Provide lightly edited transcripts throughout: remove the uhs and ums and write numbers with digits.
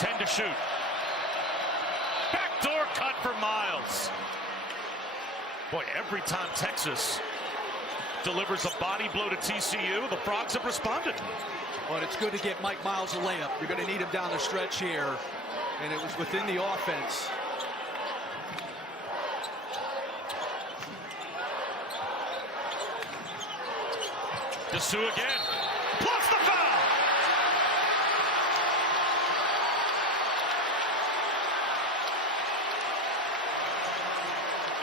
10 to shoot. Backdoor cut for Miles. Boy, every time Texas delivers a body blow to TCU, the Frogs have responded. But it's good to get Mike Miles a layup. You're going to need him down the stretch here. And it was within the offense. Dessou again. Plus the foul.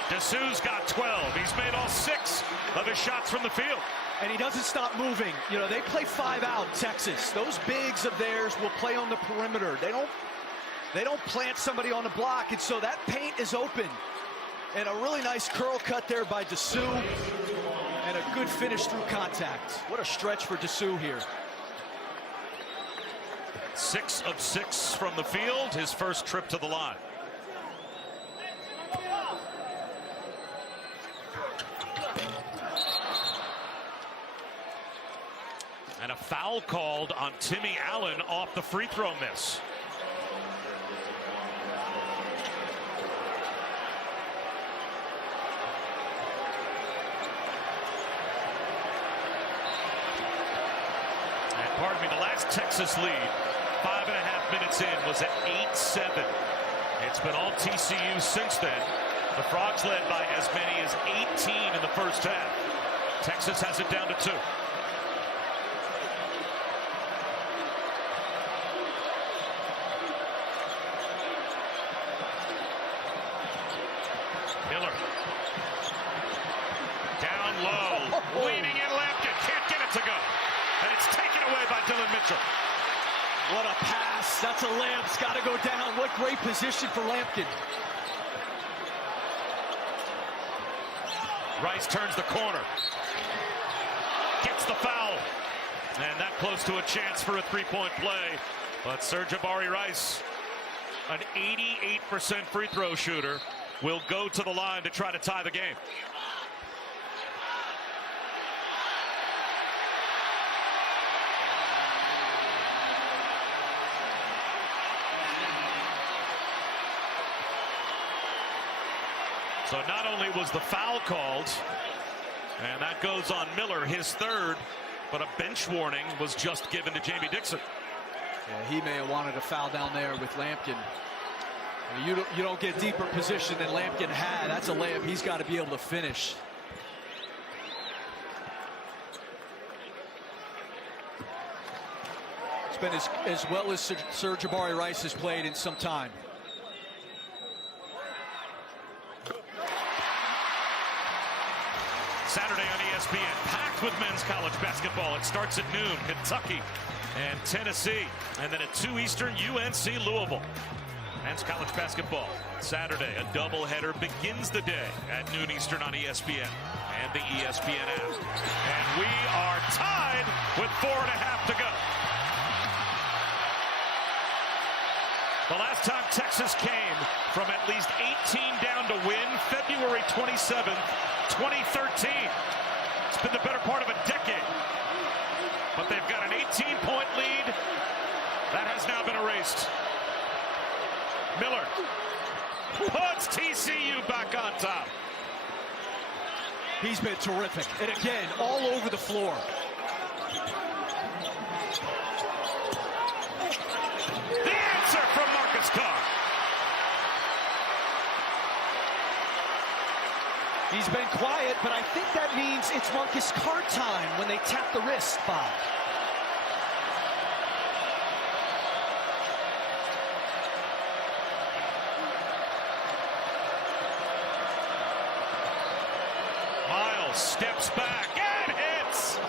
Dessou's got 12. He's made all 6 of his shots from the field. And he doesn't stop moving. You know, they play 5 out, Texas. Those bigs of theirs will play on the perimeter. They don't plant somebody on the block, and so that paint is open. And a really nice curl cut there by Dessou. And a good finish through contact. What a stretch for Dessou here. 6 of 6 from the field, his first trip to the line. And a foul called on Timmy Allen off the free throw miss. And pardon me, the last Texas lead, 5.5 minutes in, was at 8-7. It's been all TCU since then. The Frogs led by as many as 18 in the first half. Texas has it down to 2. Miller. Down low. Leaning in Lampkin. Can't get it to go. And it's taken away by Dylan Mitchell. What a pass. That's a layup. It's got to go down. What great position for Lampkin. Rice turns the corner. Gets the foul. And that close to a chance for a three-point play. But Sir'Jabari Rice, an 88% free throw shooter, will go to the line to try to tie the game. So not only was the foul called, and that goes on Miller, his third, but a bench warning was just given to Jamie Dixon. Yeah, he may have wanted a foul down there with Lampkin. You don't get deeper position than Lampkin had. That's a layup he's got to be able to finish. It's been as well as Sir'Jabari Rice has played in some time. Saturday on ESPN, packed with men's college basketball. It starts at noon, Kentucky and Tennessee. And then at 2 Eastern, UNC Louisville. Men's college basketball. Saturday, a doubleheader begins the day at noon Eastern on ESPN and the ESPN app. And we are tied with 4.5 to go. The last time Texas came from at least 18 down to win, February 27th, 2013. It's been the better part of a decade. But they've got an 18-point lead. That has now been erased. Miller puts TCU back on top. He's been terrific. And again, all over the floor. The answer from Marcus Carr. He's been quiet, but I think that means it's Marcus Carr time when they tap the wrist, Bob. Miles steps back and hits.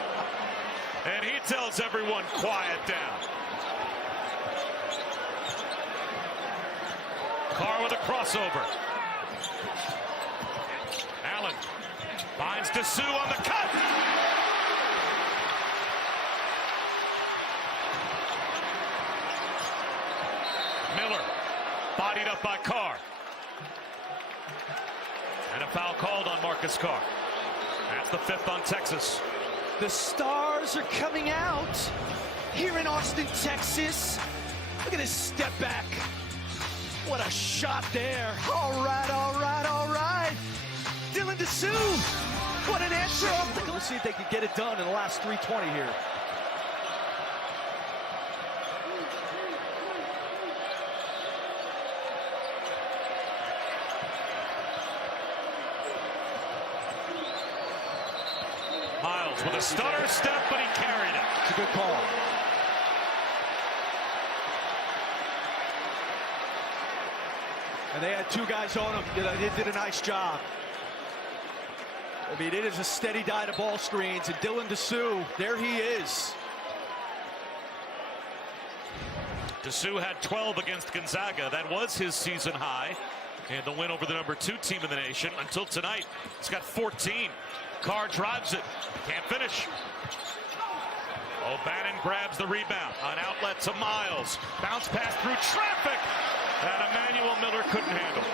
And he tells everyone, quiet down. Carr with a crossover. Allen finds Dessou on the cut. Miller bodied up by Carr. And a foul called on Marcus Carr. That's the 5th on Texas. The stars are coming out here in Austin, Texas. Look at his step back. What a shot there. All right, all right, all right. Dylan DeSue. What an answer. Let's see if they can get it done in the last 3:20 here. Miles with a stutter step, but he carried it. It's a good call. And they had two guys on him. They did a nice job. I mean, it is a steady diet of ball screens, and Dylan DeSue, there he is. DeSue had 12 against Gonzaga. That was his season high. And the win over the #2 team in the nation. Until tonight, he's got 14. Carr drives it. Can't finish. O'Bannon grabs the rebound. An outlet to Miles. Bounce pass through traffic. And Emmanuel Miller couldn't handle.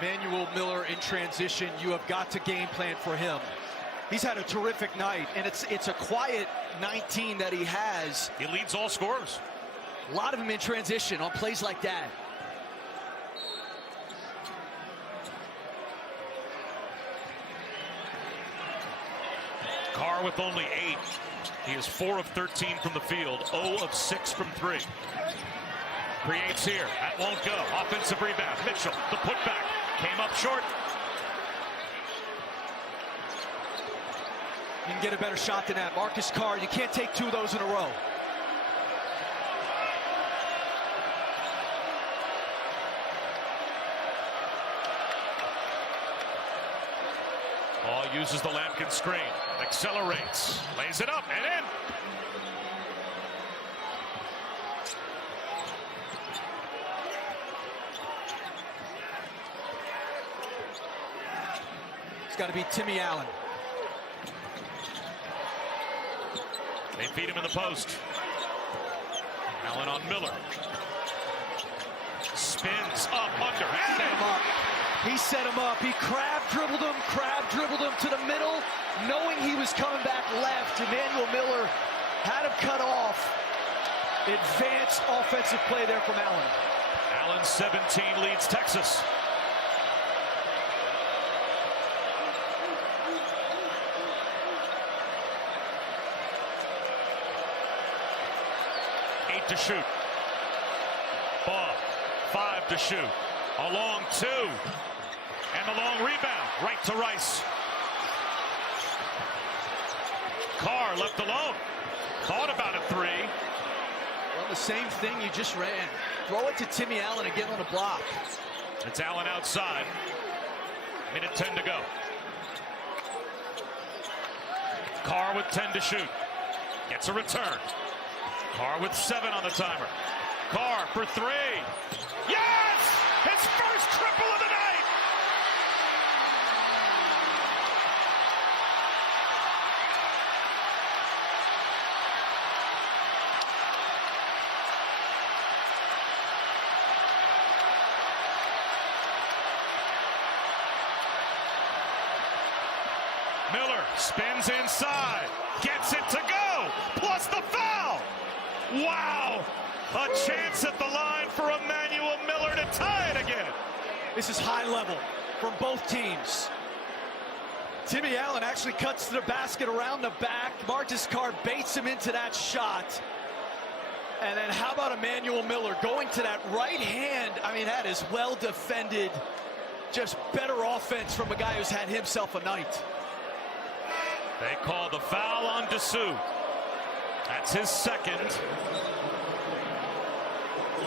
Emmanuel Miller in transition, you have got to game plan for him. He's had a terrific night, and it's a quiet 19 that he has. He leads all scorers. A lot of them in transition on plays like that. Carr with only 8. He is 4 of 13 from the field, 0 of 6 from 3. Creates here. That won't go. Offensive rebound. Mitchell, the putback. Came up short. You can get a better shot than that. Marcus Carr, you can't take 2 of those in a row. Ball uses the Lampkin screen. Accelerates. Lays it up and in. It's got to be Timmy Allen. They feed him in the post. Allen on Miller. Spins up under. Set him up. He set him up. He crab dribbled him to the middle, knowing he was coming back left. Emmanuel Miller had him cut off. Advanced offensive play there from Allen. Allen 17 leads Texas. Eight to shoot. Ball. 5 to shoot. A long 2. And the long rebound. Right to Rice. Carr left alone. Thought about a 3. Well, the same thing you just ran. Throw it to Timmy Allen again on the block. It's Allen outside. Minute 10 to go. Carr with 10 to shoot. Gets a return. Carr with 7 on the timer. Carr for 3. Yes! His first triple of the night! Miller spins inside, gets it to go, plus the foul. Wow, a chance at the line for Emmanuel Miller to tie it again. This is high level from both teams. Timmy Allen actually cuts to the basket around the back. Marcus Carr baits him into that shot. And then how about Emmanuel Miller going to that right hand? I mean, that is well defended. Just better offense from a guy who's had himself a night. They call the foul on DeSue. That's his second.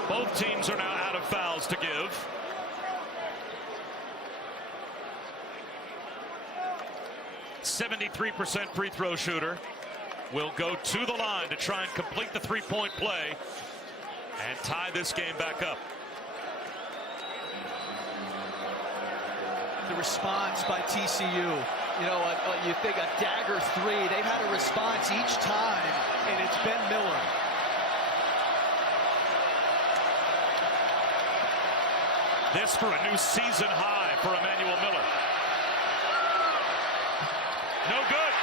Both teams are now out of fouls to give. .73% free throw shooter. Will go to the line to try and complete the three-point play and tie this game back up. The response by TCU. You know, you think a dagger 3. They've had a response each time, and it's been Miller. This for a new season high for Emmanuel Miller. No good.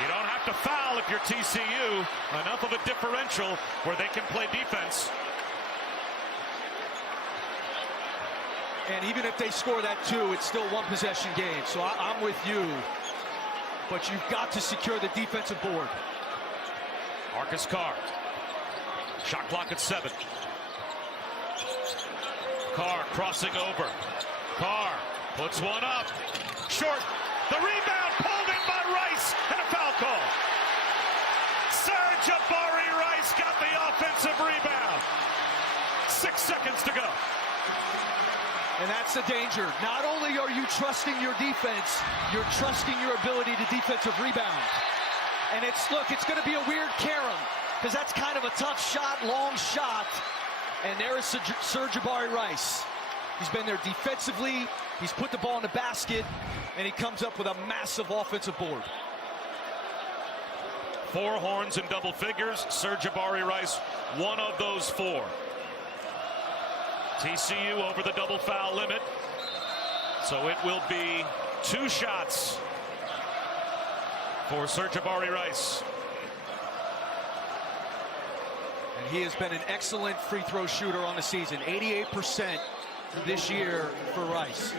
You don't have to foul if you're TCU. Enough of a differential where they can play defense. And even if they score that 2, it's still one possession game. So I'm with you. But you've got to secure the defensive board. Marcus Carr. Shot clock at 7. Carr crossing over. Carr puts one up. Short. The rebound pulled in by Rice. And a foul call. Serge Rice got the offensive rebound. 6 seconds to go. And that's the danger. Not only are you trusting your defense, you're trusting your ability to defensive rebound. And it's going to be a weird carom, because that's kind of a tough shot, long shot. And there is Serge Rice. He's been there defensively. He's put the ball in the basket, and he comes up with a massive offensive board. 4 horns in double figures. Serge Rice, one of those 4. TCU over the double foul limit. So it will be 2 shots for Serge Rice. And he has been an excellent free throw shooter on the season. 88% this year for Rice.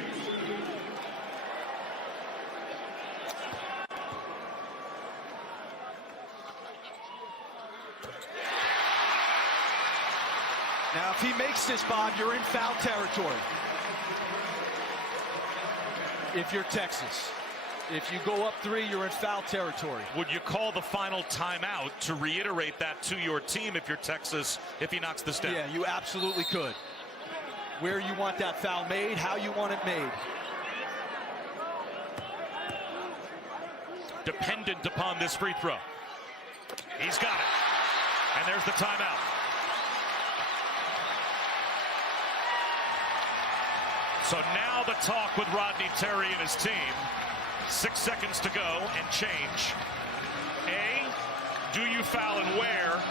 Now, if he makes this, Bob, you're in foul territory. If you're Texas. If you go up 3, you're in foul territory. Would you call the final timeout to reiterate that to your team if you're Texas, if he knocks this down? Yeah, you absolutely could. Where you want that foul made, how you want it made. Dependent upon this free throw. He's got it. And there's the timeout. So now the talk with Rodney Terry and his team. 6 seconds to go and change. A, do you foul and where?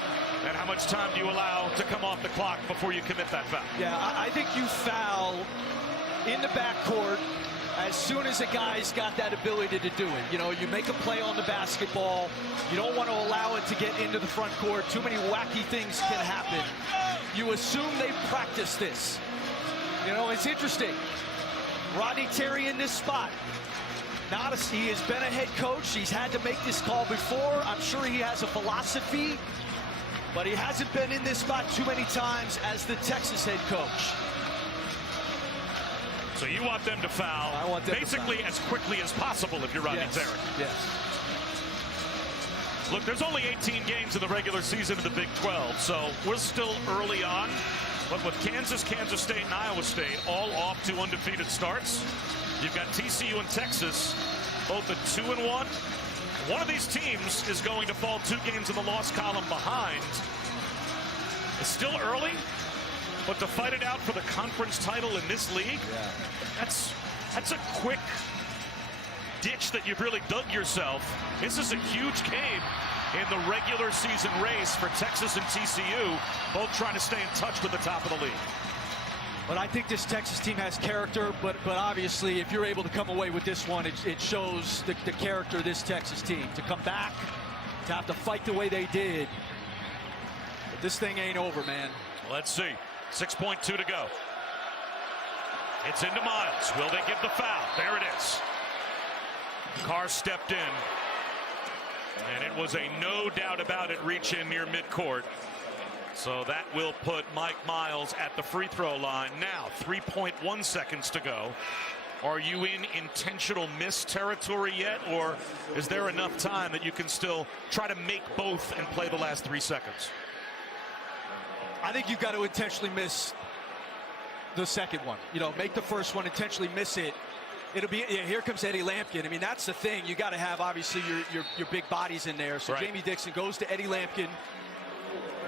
And how much time do you allow to come off the clock before you commit that foul? Yeah, I think you foul in the backcourt as soon as a guy's got that ability to do it. You know, you make a play on the basketball. You don't want to allow it to get into the front court. Too many wacky things can happen. You assume they've practiced this. You know, it's interesting. Rodney Terry in this spot. He has been a head coach. He's had to make this call before. I'm sure he has a philosophy, but he hasn't been in this spot too many times as the Texas head coach. So you want them to foul, I want them basically to foul as quickly as possible if you're Rodney Terry. Yes. Look, there's only 18 games in the regular season of the Big 12, so we're still early on. But with Kansas, Kansas State, and Iowa State all off to undefeated starts, you've got TCU and Texas both at 2-1. One of these teams is going to fall 2 games in the loss column behind. It's still early, but to fight it out for the conference title in this league, that's a quick ditch that you've really dug yourself. This is a huge game in the regular season race for Texas and TCU, both trying to stay in touch with the top of the league. But I think this Texas team has character, but obviously if you're able to come away with this one, it shows the character of this Texas team. To come back, to have to fight the way they did. But this thing ain't over, man. Let's see. 6.2 to go. It's into Miles. Will they give the foul? There it is. Carr stepped in. And it was a no doubt about it reach in near midcourt. So that will put Mike Miles at the free throw line. Now 3.1 seconds to go. Are you in intentional miss territory yet, or is there enough time that you can still try to make both and play the last 3 seconds? I think you've got to intentionally miss the second one. You know, make the first one, intentionally miss it. It'll be, here comes Eddie Lampkin. I mean, that's the thing. You got to have, obviously, your big bodies in there. So right. Jamie Dixon goes to Eddie Lampkin.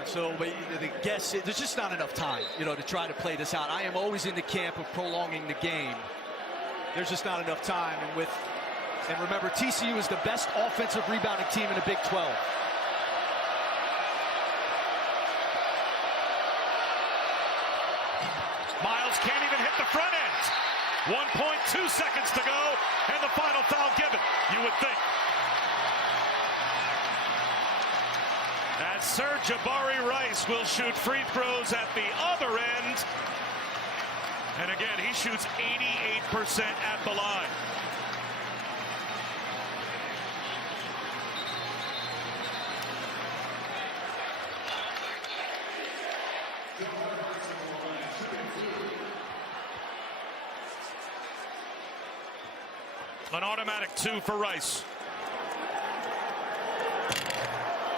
So the guess, there's just not enough time, you know, to try to play this out. I am always in the camp of prolonging the game. There's just not enough time. And remember, TCU is the best offensive rebounding team in the Big 12. Miles can't even hit the front end. 1.2 seconds to go, and the final foul given, you would think. As Jabari Rice will shoot free throws at the other end. And again, he shoots 88% at the line. An automatic 2 for Rice.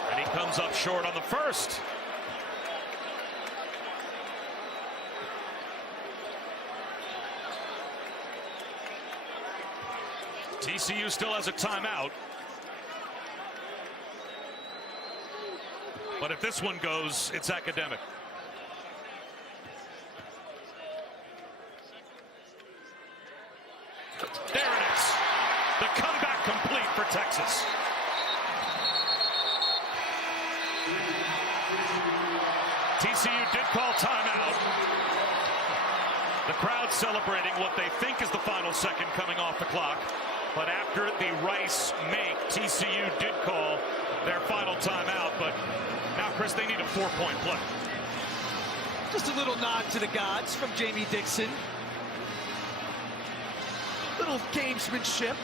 And he comes up short on the first. TCU still has a timeout. But if this one goes, it's academic. There it is. The comeback complete for Texas. TCU did call timeout. The crowd celebrating what they think is the final second coming off the clock. But after the Rice make, TCU did call their final timeout. But now, Chris, they need a 4-point play. Just a little nod to the gods from Jamie Dixon. Little gamesmanship.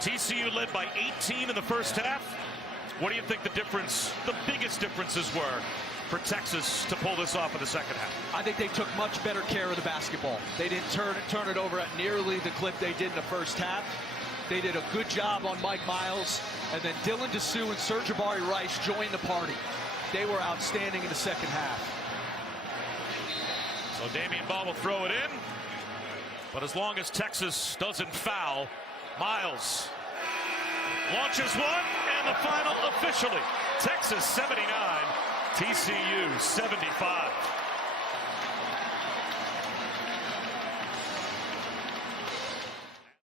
TCU led by 18 in the first half. What do you think the biggest differences were for Texas to pull this off in the second half? I think they took much better care of the basketball. They didn't turn it over at nearly the clip they did in the first half. They did a good job on Mike Miles, and then Dylan DeSue and Jabari Rice joined the party. They were outstanding in the second half. So Damian Ball will throw it in, but as long as Texas doesn't foul, Miles launches one, and the final officially, Texas 79, TCU 75.